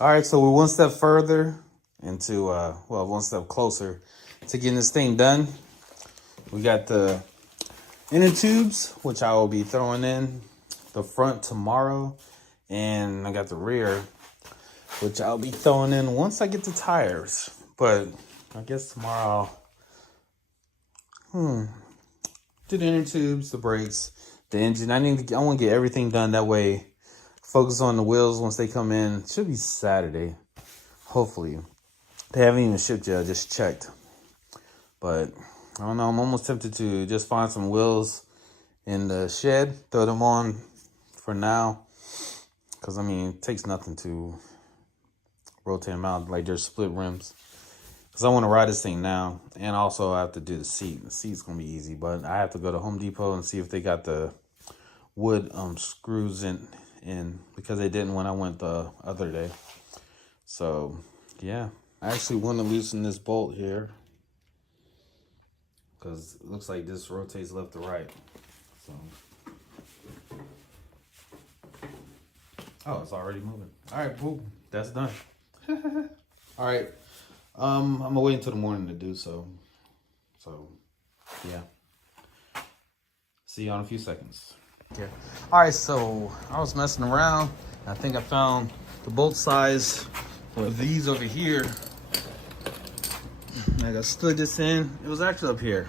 All right, so we're one step further into, well, one step closer to getting this thing done. We got the inner tubes, which I will be throwing in the front tomorrow. And I got the rear, which I'll be throwing in once I get the tires. But I guess tomorrow I'll do the inner tubes, the brakes, the engine. I want to get everything done that way. Focus on the wheels once they come in. It should be Saturday, hopefully. They haven't even shipped yet. I just checked. But I don't know. I'm almost tempted to just find some wheels in the shed, throw them on for now. Because, I mean, it takes nothing to rotate them out. Like, they're split rims. Because I want to ride this thing now. And also, I have to do the seat. The seat's going to be easy. But I have to go to Home Depot and see if they got the wood screws in because they didn't when I went the other day. So, yeah. I actually want to loosen this bolt here. Because it looks like this rotates left to right. So. Oh, it's already moving. All right, boom. That's done. All right. I'm going to wait until the morning to do so. So, yeah. See you in a few seconds. Okay. All right, so I was messing around. I think I found the bolt size for these over here. Like I slid this in. It was actually up here.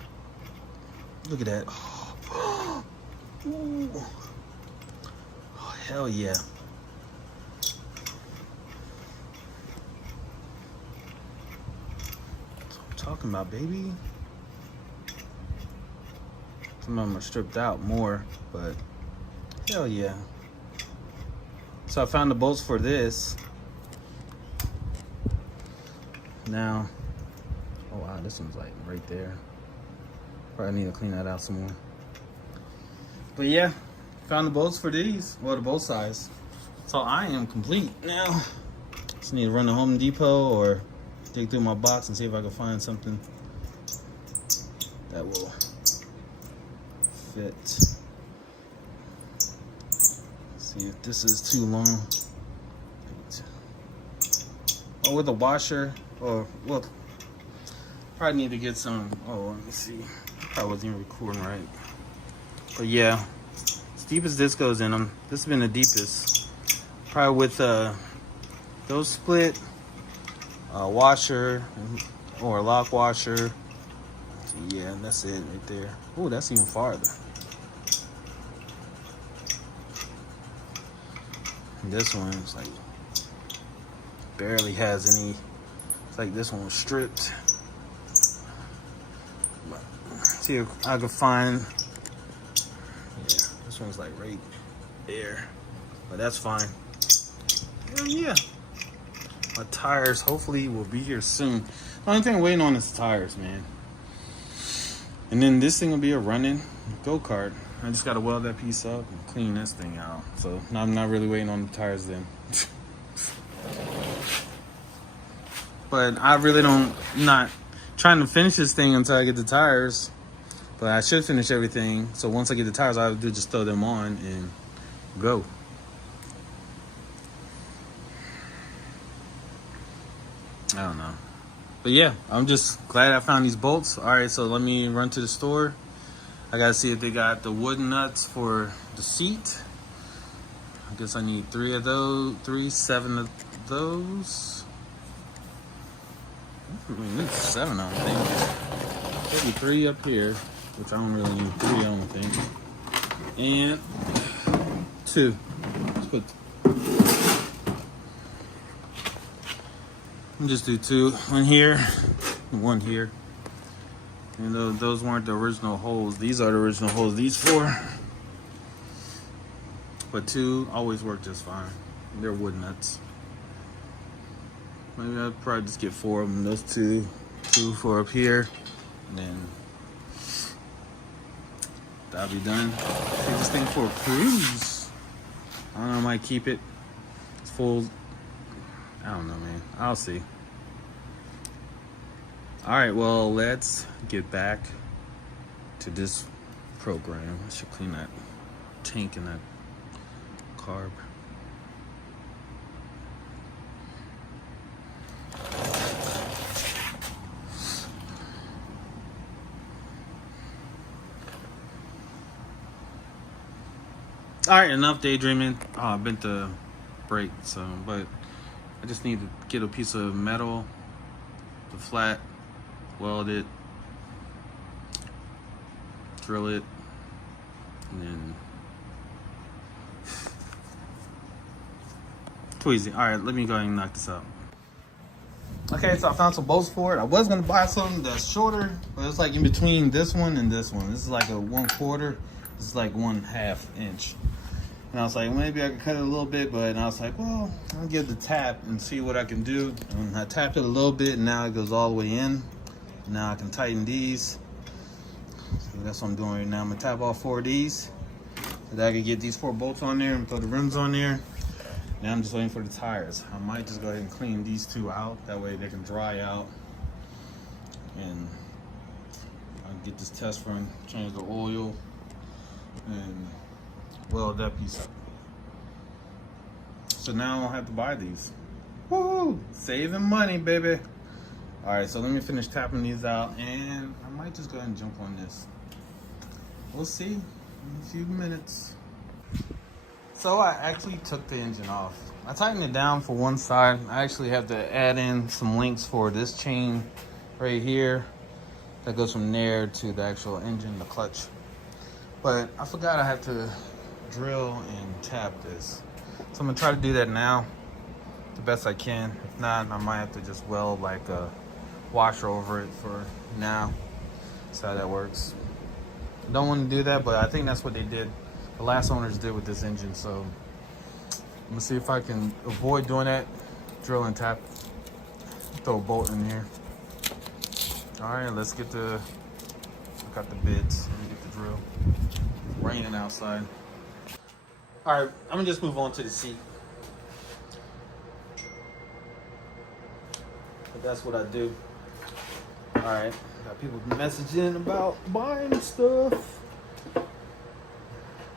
Look at that. Oh, hell yeah. That's what I'm talking about, baby. Some of them are stripped out more, but hell yeah. So I found the bolts for this. Now, oh wow, this one's like right there. Probably need to clean that out some more. But yeah, found the bolts for these. Well, the bolt size. So I am complete now. Just need to run to Home Depot or dig through my box and see if I can find something that will fit. See if this is too long. Or with a washer, or well, probably need to get some. Oh, let me see. Probably wasn't even recording right. But yeah, as deep as this goes in them, this has been the deepest. Probably with those split, washer or a lock washer. So yeah, that's it right there. Oh, that's even farther. And this one is like barely has any. It's like this one was stripped. But see if I can find. Yeah, this one's like right there, but that's fine. Hell yeah. My tires hopefully will be here soon. The only thing I'm waiting on is the tires, man. And then this thing will be a running go-kart. I just gotta weld that piece up and clean this thing out. So I'm not really waiting on the tires then. But I really not trying to finish this thing until I get the tires. But I should finish everything. So once I get the tires, all I have to do is just throw them on and go. I don't know. But yeah, I'm just glad I found these bolts. All right, so let me run to the store. I gotta see if they got the wooden nuts for the seat. I guess I need 7 of those. I need 7 of them, I think. Maybe 3 up here, which I don't really need 3, I don't think. And 2. Let's put. I'll just do 2. 1 here, 1 here. And those weren't the original holes. These are the original holes. These 4. But 2 always work just fine. They're wood nuts. Maybe I'll probably just get 4 of them. Those 2 for up here. And then that'll be done. Take this thing for a cruise. I don't know, I might keep it. It's full. I don't know, man. I'll see. All right, well, let's get back to this program. I should clean that tank and that carb. All right, enough daydreaming. Oh, I bent the brake, so but I just need to get a piece of metal, the flat, weld it, drill it, and then too easy. All right, let me go ahead and knock this out. Okay, so I found some bolts for it. I was gonna buy something that's shorter, but it's like in between this one and this one. This is like a 1/4. This is like 1/2 inch. And I was like, maybe I could cut it a little bit, but I was like, well, I'll give it a tap and see what I can do. And I tapped it a little bit, and now it goes all the way in. Now I can tighten these. So that's what I'm doing right now. I'm gonna tap all 4 of these, so that I can get these 4 bolts on there and throw the rims on there. Now I'm just waiting for the tires. I might just go ahead and clean these 2 out. That way they can dry out. And I'll get this test run, change the oil, and weld that piece up. So now I don't have to buy these. Woohoo! Saving money, baby. All right, so let me finish tapping these out, and I might just go ahead and jump on this. We'll see in a few minutes. So I actually took the engine off. I tightened it down for one side. I actually have to add in some links for this chain right here that goes from there to the actual engine, the clutch. But I forgot I have to drill and tap this. So I'm gonna try to do that now the best I can. If not, I might have to just weld like a washer over it for now. That's how that works. I don't want to do that, but I think that's what they did. The last owners did with this engine, so I'm gonna see if I can avoid doing that. Drill and tap, throw a bolt in here. All right, let's get I got the bits. Let me get the drill. It's raining outside. All right, I'm gonna just move on to the seat. But that's what I do. All right, got people messaging about buying stuff.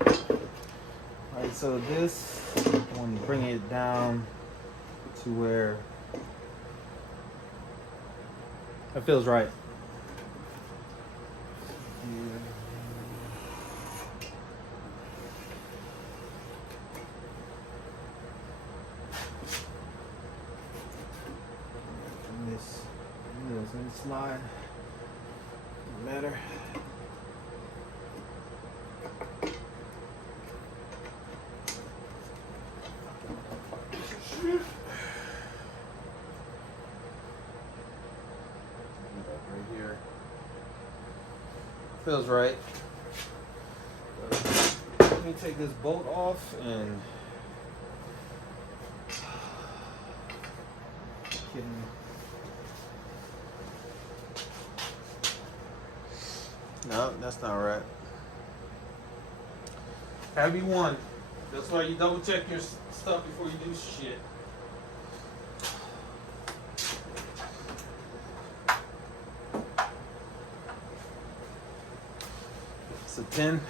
All right, so this, I want to bring it down to where that feels right. And this doesn't slide. Doesn't matter. Right here. Feels right. Let me take this bolt off and no, that's not right. Heavy one. That's why you double check your stuff before you do shit. It's a 10.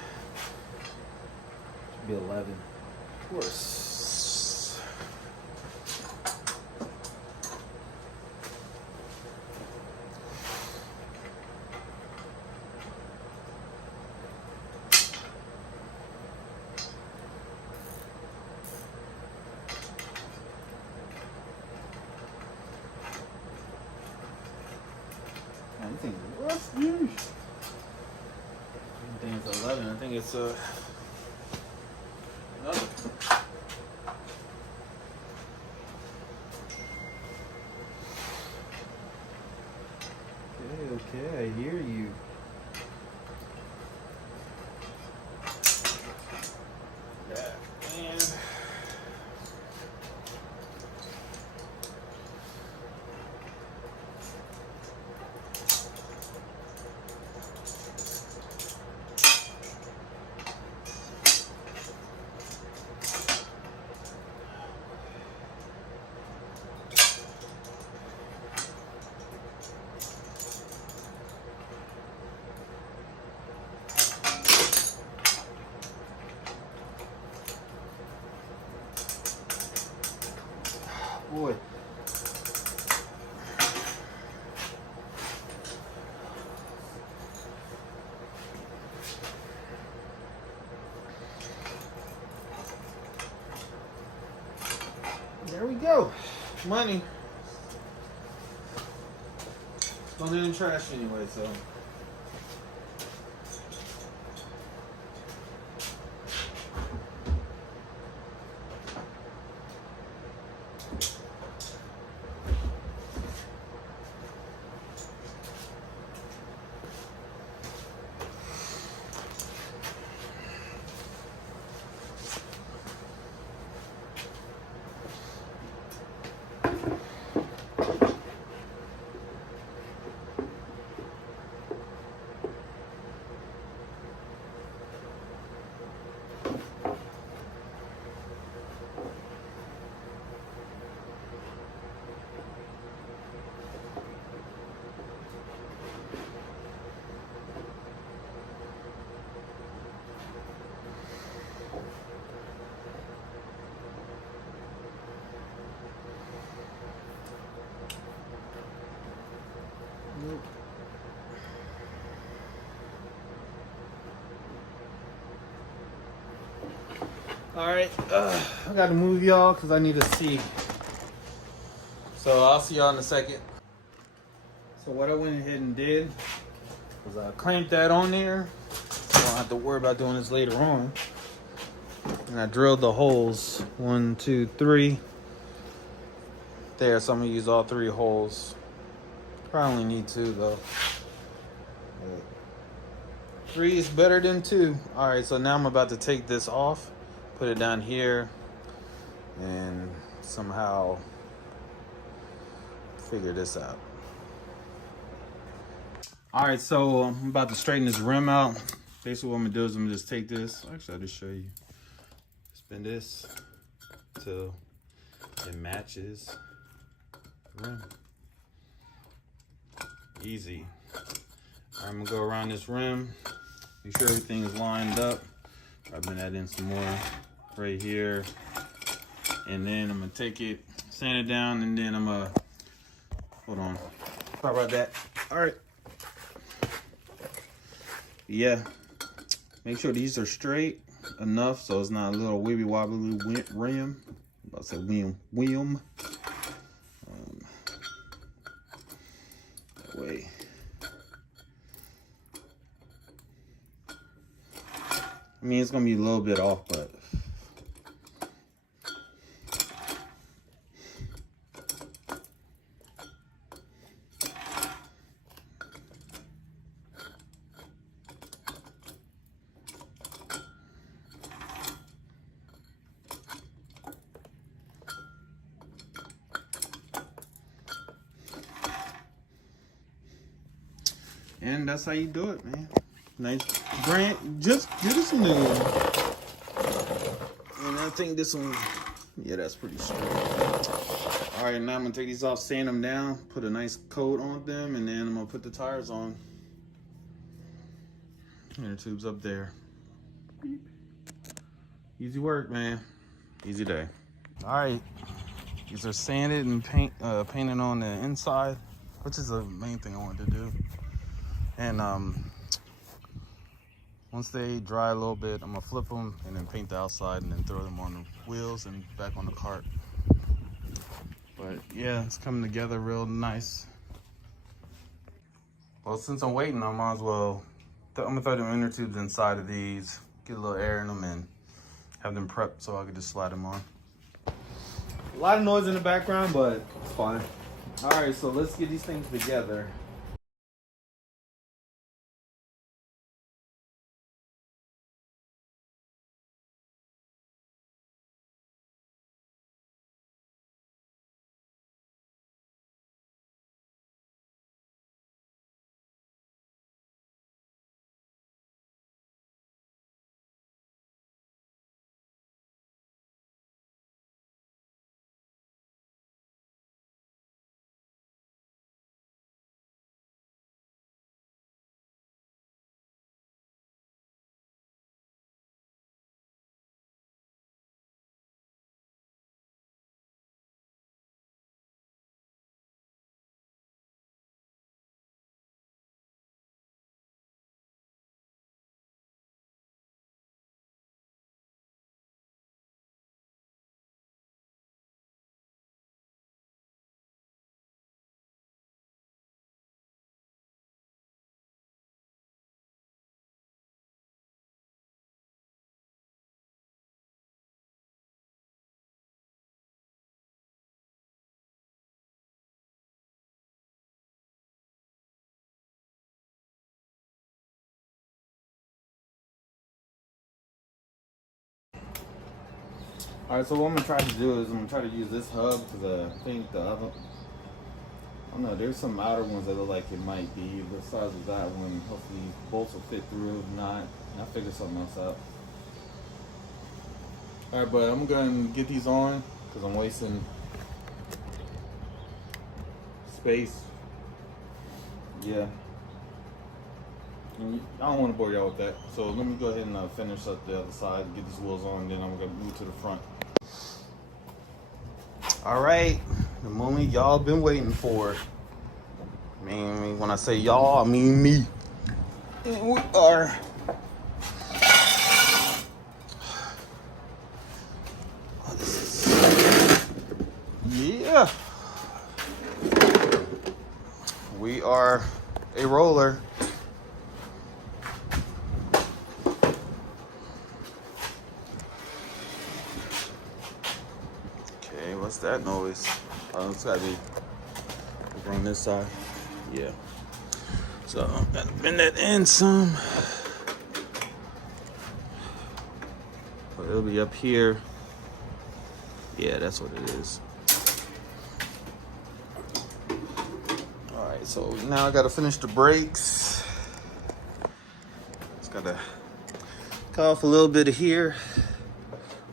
Should be 11. Of course. I think it's rough. I think it's 11. I think it's another. Okay, I hear you. Yeah, man. Boy. There we go. Money. It's going in the trash anyway, so. All right, I got to move y'all because I need to see. So I'll see y'all in a second. So what I went ahead and did was I clamped that on there, so I don't have to worry about doing this later on. And I drilled the holes, 1, 2, 3 there. So I'm gonna use all 3 holes. Probably only need 2 though. But 3 is better than 2. All right, so now I'm about to take this off, put it down here, and somehow figure this out. All right, so I'm about to straighten this rim out. Basically what I'm gonna do is I'm gonna just take this. Actually, I'll just show you. Spin this till it matches the rim. Easy. I'm gonna go around this rim, make sure everything is lined up. I'm gonna add in some more right here. And then I'm gonna take it, sand it down, and then I'm gonna, hold on. Sorry about that. All right. Yeah, make sure these are straight enough so it's not a little wibbly wobbly rim. I'm about to say whim. That way. I mean, it's gonna be a little bit off, but and that's how you do it, man. Nice brand, just this new one. And I think this one, yeah, that's pretty straight. All right, now I'm gonna take these off, sand them down, put a nice coat on them, and then I'm gonna put the tires on. Inner tubes up there. Easy work, man. Easy day. All right, these are sanded and painted on the inside, which is the main thing I wanted to do. And once they dry a little bit, I'm gonna flip them and then paint the outside and then throw them on the wheels and back on the cart. But yeah, it's coming together real nice. Well, since I'm waiting, I might as well, I'm gonna throw the inner tubes inside of these, get a little air in them and have them prepped so I can just slide them on. A lot of noise in the background, but it's fine. All right, so let's get these things together. All right, so what I'm gonna try to do is I'm gonna try to use this hub because I think the other, I don't know, there's some outer ones that look like it might be the size of that one. Hopefully bolts will fit through. If not, I'll figure something else out. All right, but I'm gonna get these on because I'm wasting space. Yeah. I don't want to bore y'all with that. So let me go ahead and finish up the other side, get these wheels on, and then I'm gonna move to the front. All right, the moment y'all been waiting for. I mean, when I say y'all, I mean me. And we are yeah. We are a roller. Okay, what's that noise? Oh, it's gotta be on this side. Yeah. So gotta bend that in some. But it'll be up here. Yeah, that's what it is. All right, so now I gotta finish the brakes. Just gotta cut off a little bit of here,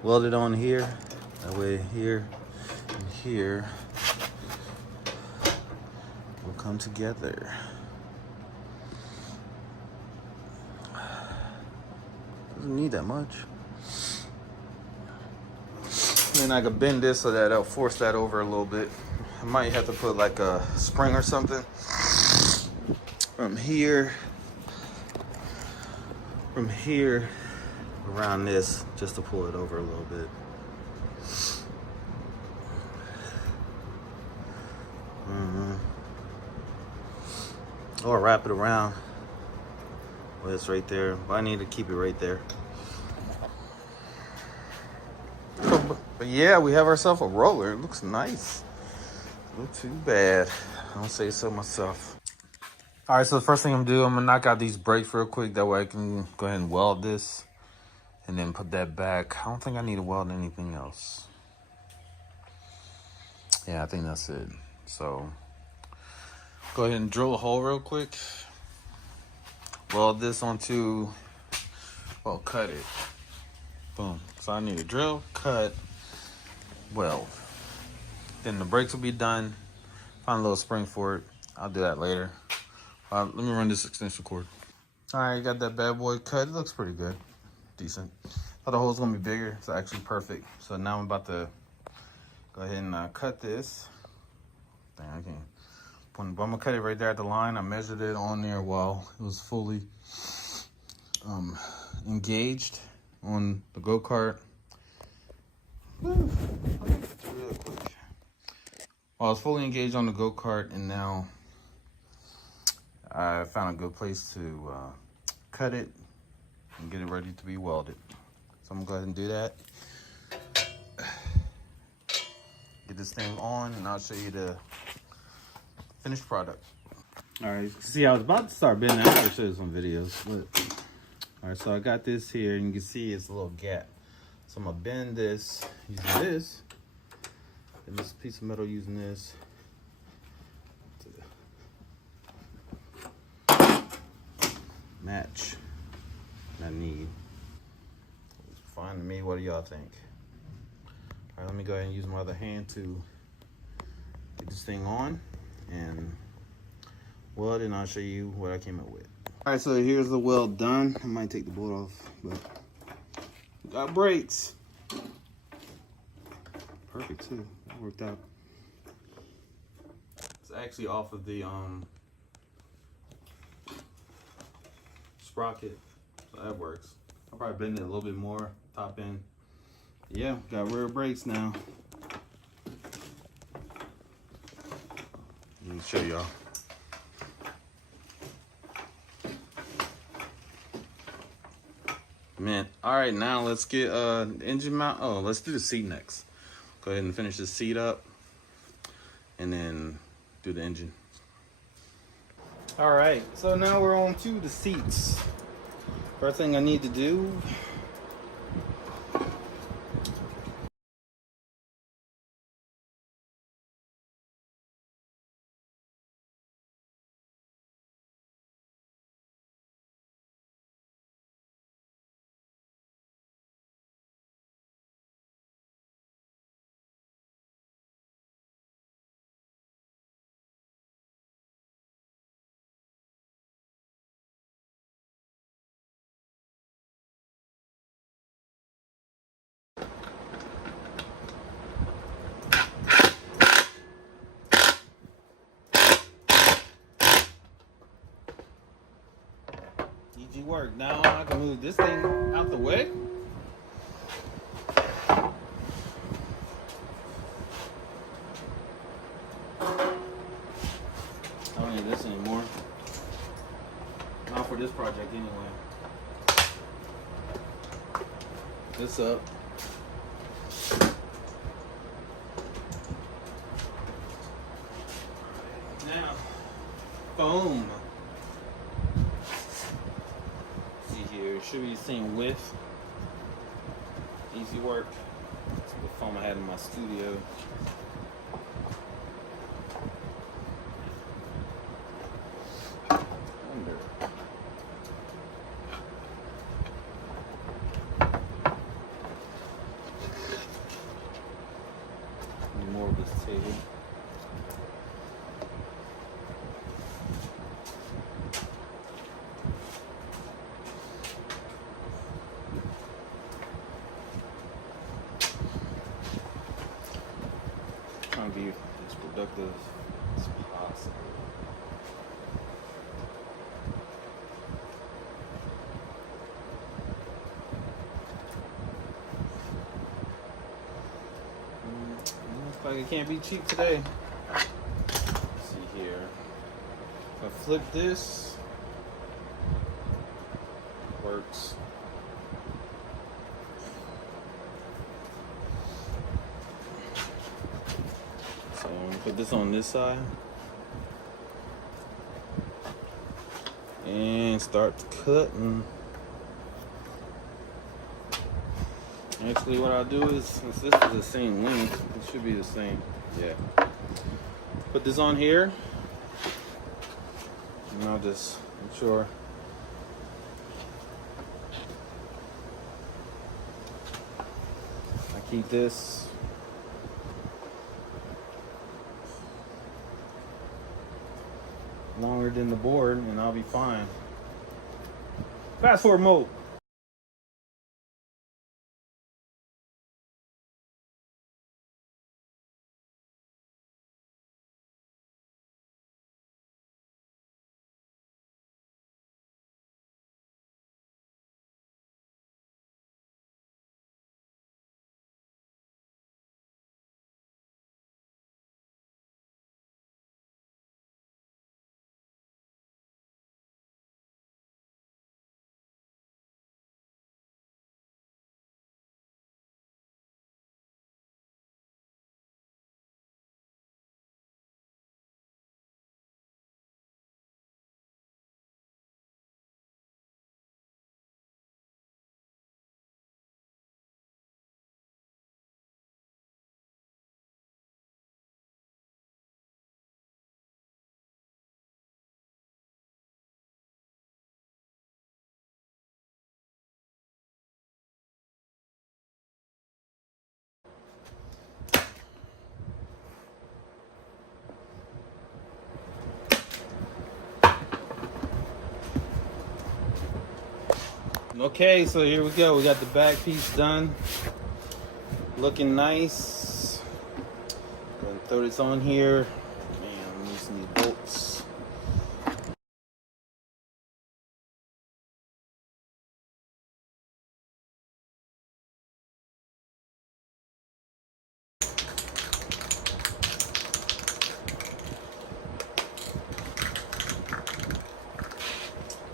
weld it on here. That way here and here will come together. Doesn't need that much. Then I could bend this so that I'll force that over a little bit. I might have to put like a spring or something from here around this just to pull it over a little bit. Or wrap it around. Well, it's right there, but I need to keep it right there. So, but yeah, we have ourselves a roller. It looks nice. Not too bad. I don't say so myself. All right, so the first thing I'm gonna do, I'm gonna knock out these brakes real quick. That way I can go ahead and weld this and then put that back. I don't think I need to weld anything else. Yeah, I think that's it. So go ahead and drill a hole real quick. Weld this onto, well, cut it. Boom. So I need to drill, cut, weld. Then the brakes will be done. Find a little spring for it. I'll do that later. Let me run this extension cord. All right, got that bad boy cut. It looks pretty good. Decent. Thought the hole's gonna be bigger. It's actually perfect. So now I'm about to go ahead and cut this. Dang, I can't. But I'm gonna cut it right there at the line. I measured it on there while it was fully engaged on the go-kart. Real quick. Well, I was fully engaged on the go-kart, and now I found a good place to cut it and get it ready to be welded. So I'm gonna go ahead and do that. Get this thing on, and I'll show you the finished product. All right, see, I was about to start bending. I should show you some videos, but all right, so I got this here, and you can see it's a little gap. So I'm gonna bend this using this, and this piece of metal using this. Match I need. It's fine to me. What do y'all think? All right, let me go ahead and use my other hand to get this thing on and weld, and I'll show you what I came up with. All right, so here's the weld done. I might take the bolt off, but got brakes. Perfect too. That worked out. It's actually off of the sprocket, so that works. I'll probably bend it a little bit more, top end. Yeah, got rear brakes now. Let me show y'all. Man, all right, now let's get the engine mount. Oh, let's do the seat next. Go ahead and finish the seat up and then do the engine. All right, so now we're on to the seats. First thing I need to do Easy work. Now I can move this thing out the way. I don't need this anymore. Not for this project anyway. This up. Now, foam. See here, it should be the same width. Easy work. That's the foam I had in my studio. More of this table. Trying to be as productive as possible. Looks like it can't be cheap today. Let's see here. If I flip this, works. So I'm gonna put this on this side and start cutting. Actually, what I'll do is, since this is the same length, it should be the same. Yeah. Put this on here, and I'll just make sure. I keep this longer than the board, and I'll be fine. Fast forward mode. Okay, so here we go. We got the back piece done. Looking nice. Gonna throw this on here. Man, we just need bolts.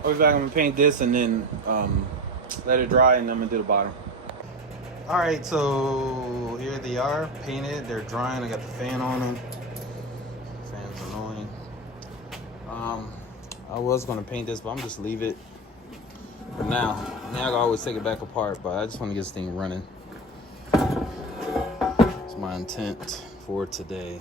I'll be back. I'm gonna paint this and then let it dry, and I'm gonna do the bottom. All right, so here they are, painted. They're drying. I got the fan on them. Fan's annoying. I was gonna paint this, but I'm just leave it for now. Now I can always take it back apart, but I just want to get this thing running. It's my intent for today.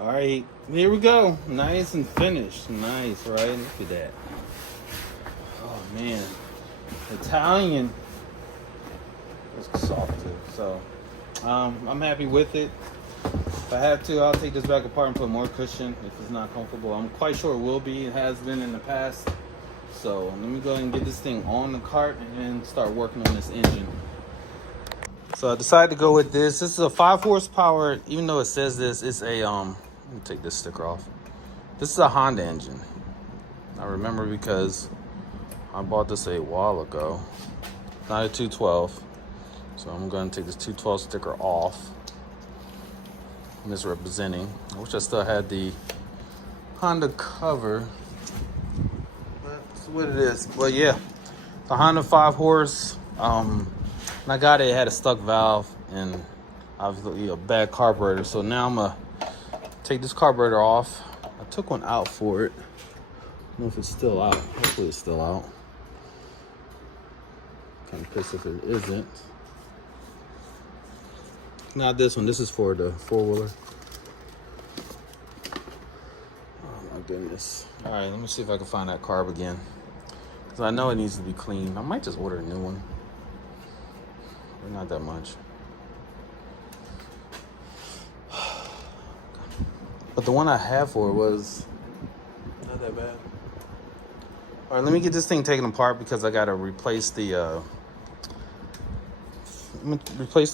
All right, here we go. Nice and finished. Nice, right? Look at that. Oh man, Italian. It's soft too. So I'm happy with it. If I have to, I'll take this back apart and put more cushion if it's not comfortable. I'm quite sure it will be. It has been in the past. So let me go ahead and get this thing on the cart and start working on this engine. So I decided to go with this. This is a 5 horsepower, even though it says this, it's a, let me take this sticker off. This is a Honda engine. I remember because I bought this a while ago. Not a 212. So I'm going to take this 212 sticker off. Misrepresenting. I wish I still had the Honda cover. But that's what it is. But yeah, the Honda 5 horse. When I got it, it had a stuck valve and obviously a bad carburetor. So now I'm going to take this carburetor off. I took one out for it. I don't know if it's still out. Hopefully it's still out. Kind of pissed if it isn't. Not this one. This is for the 4-wheeler. Oh my goodness. All right, let me see if I can find that carb again. Because I know it needs to be cleaned. I might just order a new one. But not that much. But the one I had for it was not that bad. All right, let me get this thing taken apart because I got to replace the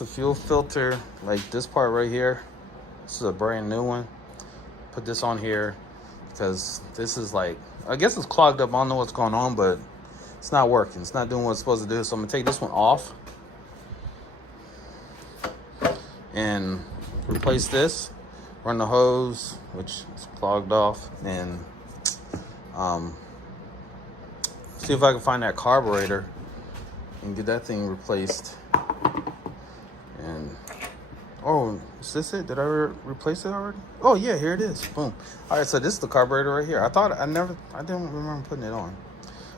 fuel filter, like this part right here. This is a brand new one. Put this on here because this is like, I guess it's clogged up. I don't know what's going on, but it's not working. It's not doing what it's supposed to do. So I'm gonna take this one off and replace this. Run the hose, which is clogged off, and see if I can find that carburetor and get that thing replaced. And oh, is this it? Did I replace it already? Oh yeah, here it is. Boom. All right, so this is the carburetor right here. I didn't remember putting it on.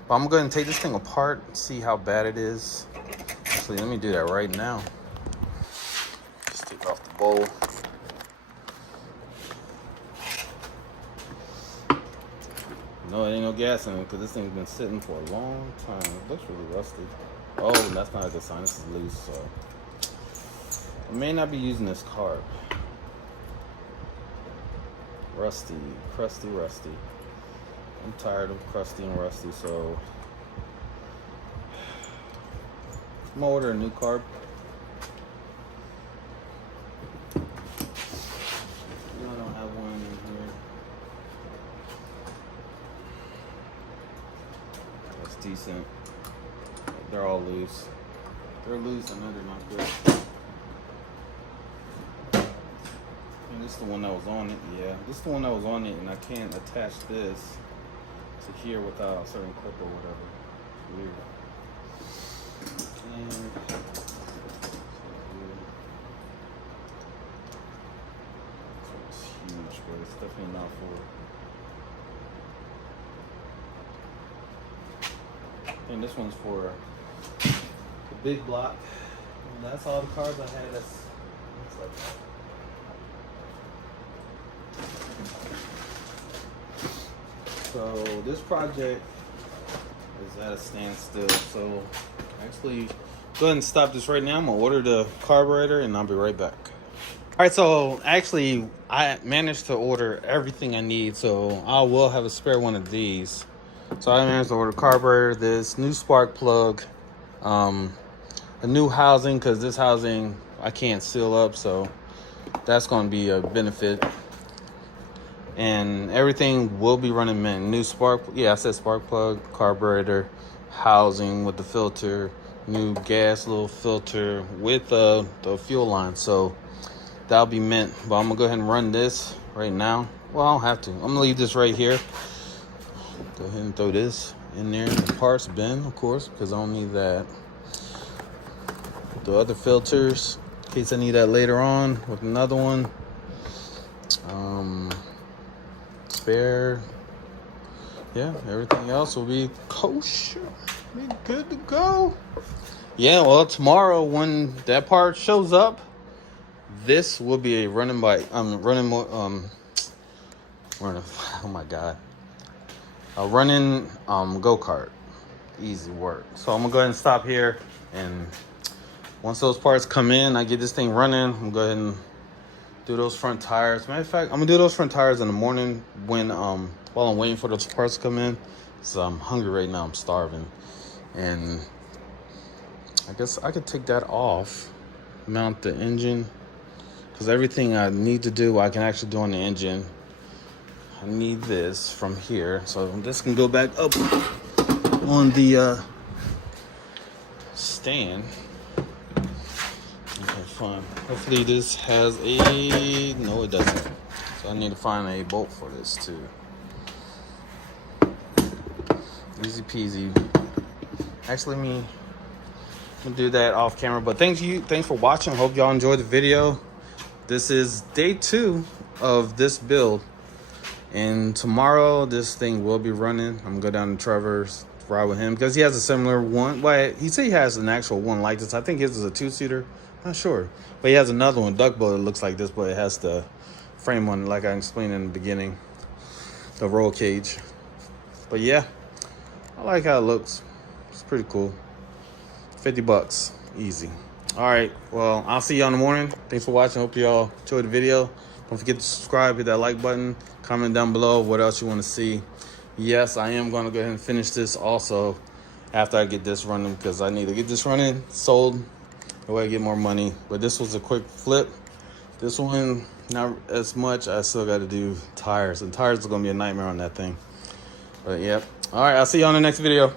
But I'm going to take this thing apart and see how bad it is. Actually, let me do that right now. Just take off the bowl. No, it ain't no gas in it because this thing's been sitting for a long time. It looks really rusty. Oh, that's not a good sign. This is loose, so I may not be using this carb. Rusty, crusty, rusty. I'm tired of crusty and rusty, so I'm gonna order a new carb. I don't have one in here. That's decent. They're all loose. They're loose. I know they're not good. And this is the one that was on it. Yeah, this is the one that was on it, and I can't attach this to here without a certain clip or whatever. Weird. And it's huge, but it's definitely not for. And this one's for the big block. And that's all the cars I had. That's like that. So this project is at a standstill. So actually, go ahead and stop this right now. I'm gonna order the carburetor and I'll be right back. All right, so actually I managed to order everything I need. So I will have a spare one of these. So I managed to order carburetor, this new spark plug, a new housing, because this housing I can't seal up. So that's gonna be a benefit. And everything will be running mint. New spark, yeah, I said spark plug, carburetor, housing with the filter, new gas little filter with the fuel line. So that'll be mint. But I'm gonna go ahead and run this right now. Well, I don't have to. I'm gonna leave this right here. Go ahead and throw this in there in the parts bin, of course, because I don't need that. The other filters, in case I need that later on with another one. Spare. Yeah, everything else will be kosher. Be good to go. Yeah, well, tomorrow when that part shows up, this will be a running bike. Oh my god. A running go-kart. Easy work. So I'm gonna go ahead and stop here, and once those parts come in, I get this thing running, I'm gonna go ahead and do those front tires. Matter of fact, I'm gonna do those front tires in the morning when while I'm waiting for those parts to come in. So I'm hungry right now. I'm starving, and I guess I could take that off, mount the engine, because everything I need to do I can actually do on the engine. I need this from here, so this can go back up on the stand. Okay, fine. Hopefully this has a... No, it doesn't. So I need to find a bolt for this too. Easy peasy. Actually, I'm gonna do that off camera. But thanks for watching. Hope y'all enjoyed the video. This is day 2 of this build. And tomorrow this thing will be running. I'm gonna go down to Trevor's, ride with him, because he has a similar one. Well, he said he has an actual one like this. I think his is a 2-seater. Not sure. But he has another one, duck boat, that looks like this, but it has the frame on it, like I explained in the beginning. The roll cage. But yeah, I like how it looks. It's pretty cool. $50. Easy. Alright, well, I'll see y'all in the morning. Thanks for watching. Hope y'all enjoyed the video. Don't forget to subscribe, hit that like button, comment down below what else you want to see. Yes, I am going to go ahead and finish this also after I get this running, because I need to get this running, sold, that way I get more money. But this was a quick flip. This one, not as much. I still got to do tires, and tires are going to be a nightmare on that thing. But yep. All right, I'll see you on the next video.